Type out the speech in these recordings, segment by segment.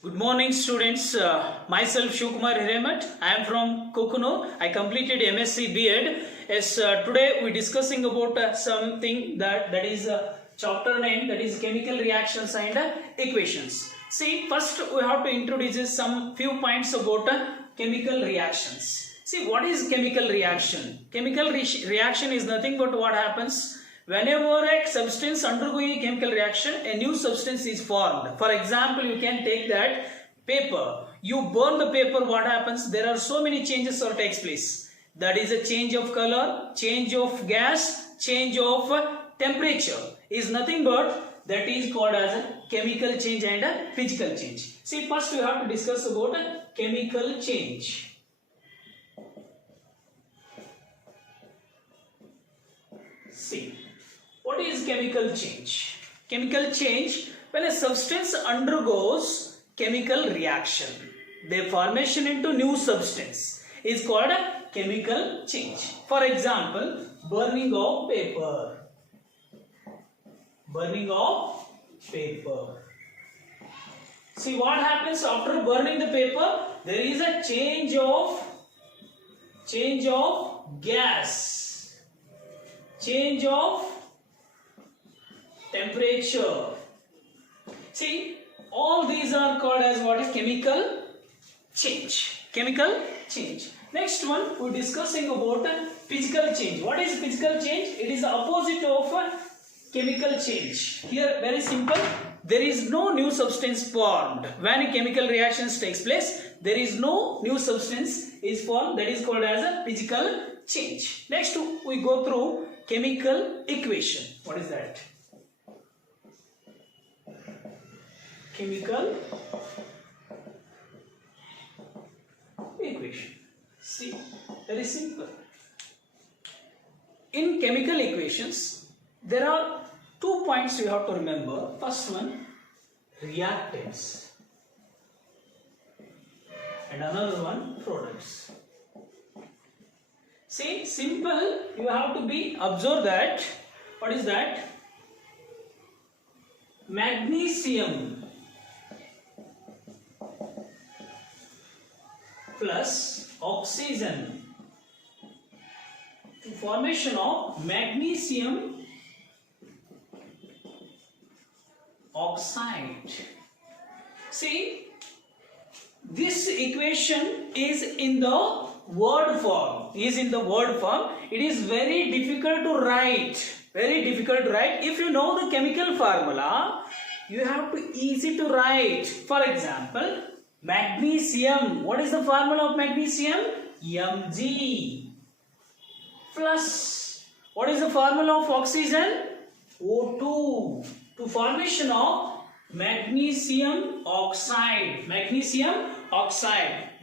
Good morning, students. Myself Shivkumar Hiremat. I am from Kokuno. I completed MSc B.Ed. Yes, today we discussing about something that is chapter name, that is chemical reactions and equations. See, first we have to introduce some few points about chemical reactions. See, what is chemical reaction? Chemical reaction is nothing but what happens whenever a substance undergoing a chemical reaction, a new substance is formed. For example, you can take that paper. You burn the paper, what happens? There are so many changes that takes place. That is a change of color, change of gas, change of temperature. Is nothing but that is called as a chemical change and a physical change. See, first we have to discuss about a chemical change. See, what is chemical change? Chemical change, when a substance undergoes chemical reaction, the formation into new substance is called a chemical change. For example, burning of paper. Burning of paper. See what happens after burning the paper? There is a change of gas, change of temperature. See, all these are called as what is chemical change. Chemical change. Next one, we are discussing about physical change. What is physical change? It is the opposite of chemical change. Here, very simple. There is no new substance formed. When a chemical reaction takes place, there is no new substance is formed. That is called as a physical change. Next, we go through chemical equation. What is that? Chemical equation. See, very simple. In chemical equations, there are 2 points you have to remember. First one, reactants, and another one, products. See, simple, you have to be observe that. What is that? Magnesium plus oxygen, the formation of magnesium oxide. See, this equation is in the word form. It is very difficult to write. If you know the chemical formula, you have to easy to write. For example, magnesium. What is the formula of magnesium? Mg. Plus, what is the formula of oxygen? O2. To formation of magnesium oxide.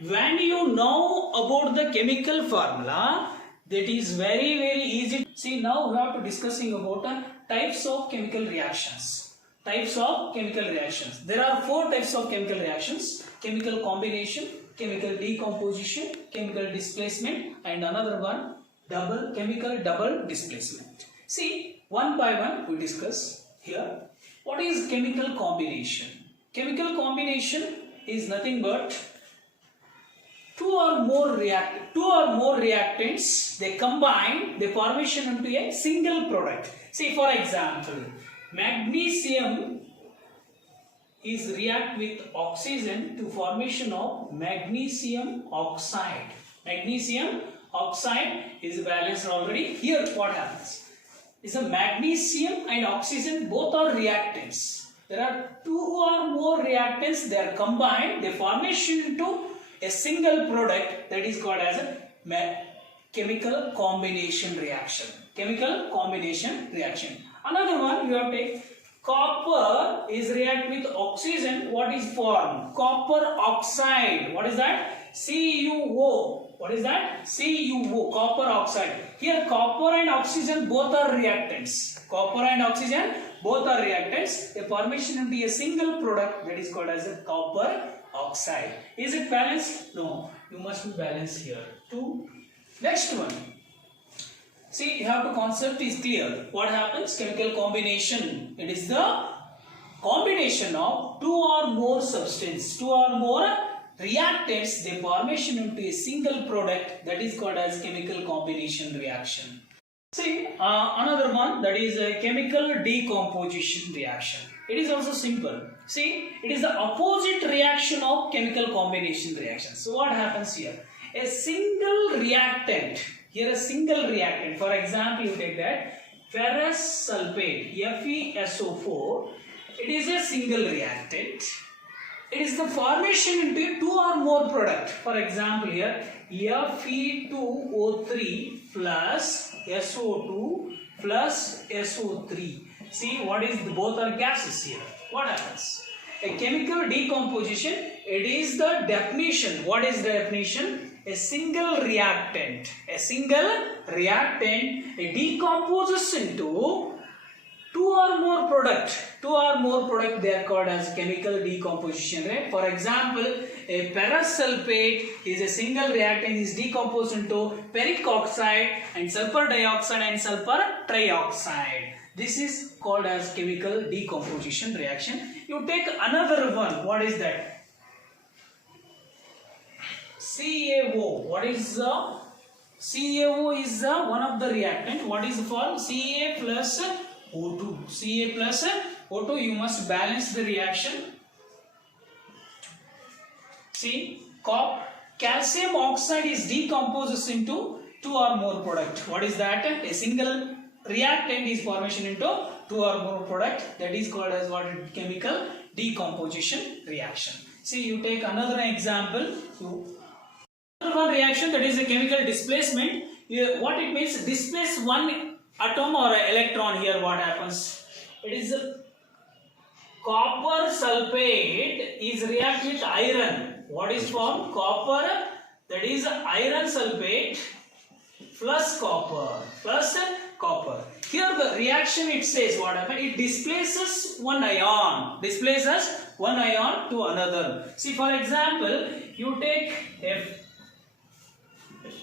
When you know about the chemical formula, that is very easy. See, now we have to discussing about types of chemical reactions. There are 4 types of chemical reactions: chemical combination, chemical decomposition, chemical displacement, and another one, chemical double displacement. See, one by one we discuss here. What is chemical combination? Chemical combination is nothing but two or more reactants, they combine, they formation into a single product. See, for example, magnesium is react with oxygen to formation of magnesium oxide. Magnesium oxide is balanced already. Here what happens is a magnesium and oxygen both are reactants. There are 2 or more reactants, they are combined, they formation into a single product, that is called as a chemical combination reaction. Another one, you have to take copper is react with oxygen. What is formed? Copper oxide. What is that? CuO. What is that? CuO, copper oxide. Here copper and oxygen both are reactants. The formation into a single product, that is called as a copper oxide. Is it balanced? No. You must be balanced here. 2. Next one. See, you have to concept is clear. What happens? Chemical combination. It is the combination of of two or more substance, two or more reactants, they formation into a single product, that is called as chemical combination reaction. See, another one, that is a chemical decomposition reaction. It is also simple. See, it is the opposite reaction of chemical combination reaction. So what happens here? A single reactant, here a single reactant, for example you take that ferrous sulfate, FeSO4, it is a single reactant. It is the formation into two or more product. For example here, Fe2O3 plus SO2 plus SO3. See what is both are gases here. What happens? A chemical decomposition, it is the definition. What is the definition? A single reactant. A single reactant, it decomposes into two or more product. Two or more product, they are called as chemical decomposition. Right? For example, a ferrous sulfate is a single reactant, is decomposed into ferric oxide and sulfur dioxide and sulfur trioxide. This is called as chemical decomposition reaction. You take another one. What is that? CaO. What is the CaO? Is one of the reactant. What is for Ca plus O2? Ca plus O2. You must balance the reaction. See, calcium oxide is decomposed into two or more product. What is that? A single reactant is formation into two or more product, that is called as what? Chemical decomposition reaction. See, you take another example. Another one reaction, that is a chemical displacement. What it means? Displace one atom or electron. Here what happens? It is a copper sulfate is react with iron. What is formed? Copper, that is iron sulfate plus copper plus copper. Here the reaction, it says what happens? It displaces one ion. Displaces one ion to another. See, for example, you take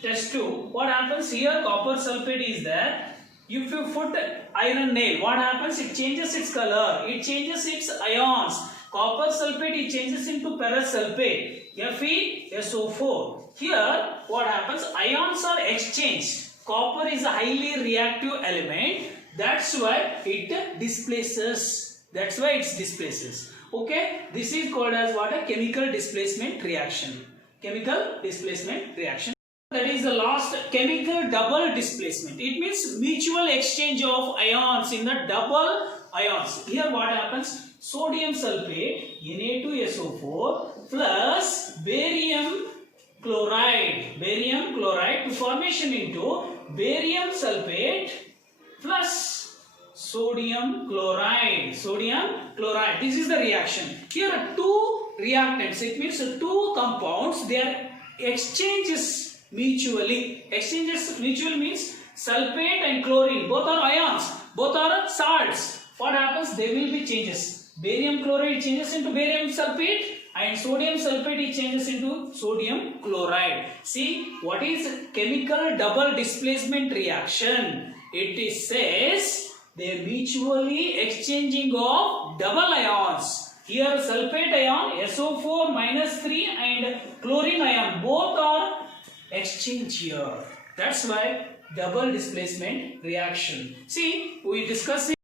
test tube. What happens here? Copper sulfate is there. If you put iron nail, what happens? It changes its color. It changes its ions. Copper sulfate, it changes into ferrous sulfate, FeSO4. Here what happens? Ions are exchanged. Copper is a highly reactive element. That's why it displaces. That's why it displaces. Okay. This is called as what? A chemical displacement reaction. Chemical displacement reaction. That is the last, chemical double displacement. It means mutual exchange of ions in the double ions. Here what happens? Sodium sulfate, Na2SO4 plus barium chloride to formation into barium sulfate plus sodium chloride. This is the reaction. Here are two reactants. It means two compounds. Their exchanges mutually. Exchanges mutual means sulfate and chlorine. Both are ions. Both are salts. What happens? There will be changes. Barium chloride changes into barium sulfate and sodium sulfate it changes into sodium chloride. See, what is chemical double displacement reaction? It says they are mutually exchanging of double ions. Here sulfate ion SO4 minus 3 and chlorine ion both are exchanged here. That's why double displacement reaction. See, we discussing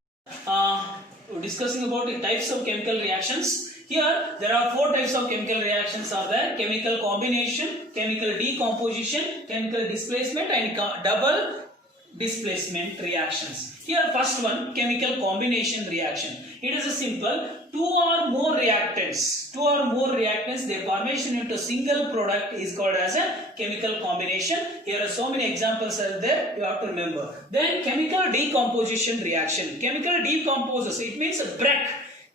about the types of chemical reactions. Here there are four types of chemical reactions are there: chemical combination, chemical decomposition, chemical displacement and double displacement reactions. Here first one, chemical combination reaction. It is a simple two or more reactants, their formation into a single product is called as a chemical combination. Here are so many examples are there, you have to remember. Then chemical decomposition reaction. Chemical decomposes, it means break,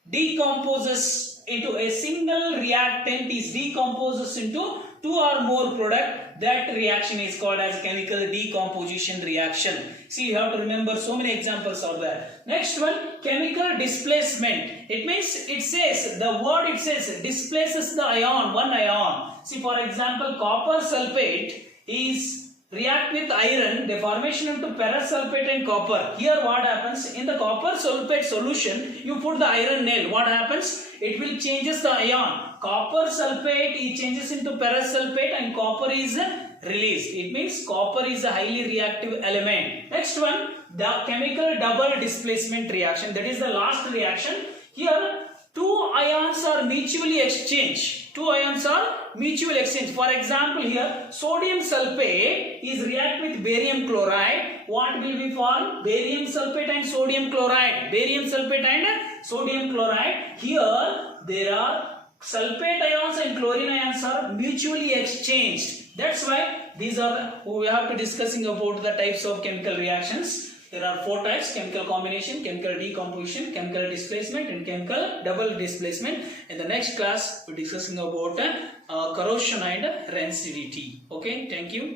decomposes into a single reactant is decomposes into two or more product. That reaction is called as chemical decomposition reaction. See, you have to remember so many examples are there. Next one, chemical displacement. It means it says the word it says displaces the ion, one ion. See, for example, copper sulfate is react with iron, they formation into ferrous sulfate and copper. Here what happens, in the copper sulfate solution, you put the iron nail. What happens? It will changes the ion. Copper sulfate, it changes into ferrous sulfate and copper is released. It means copper is a highly reactive element. Next one, the chemical double displacement reaction. That is the last reaction. Here, two ions are mutually exchanged. Two ions are mutual exchange. For example, here sodium sulfate is react with barium chloride. What will be formed? Barium sulfate and sodium chloride. Barium sulfate and sodium chloride. Here there are sulfate ions and chlorine ions are mutually exchanged. That's why these are we have to discussing about the types of chemical reactions. There are 4 types: chemical combination, chemical decomposition, chemical displacement and chemical double displacement. In the next class, we're discussing about corrosion and rancidity. Okay, thank you.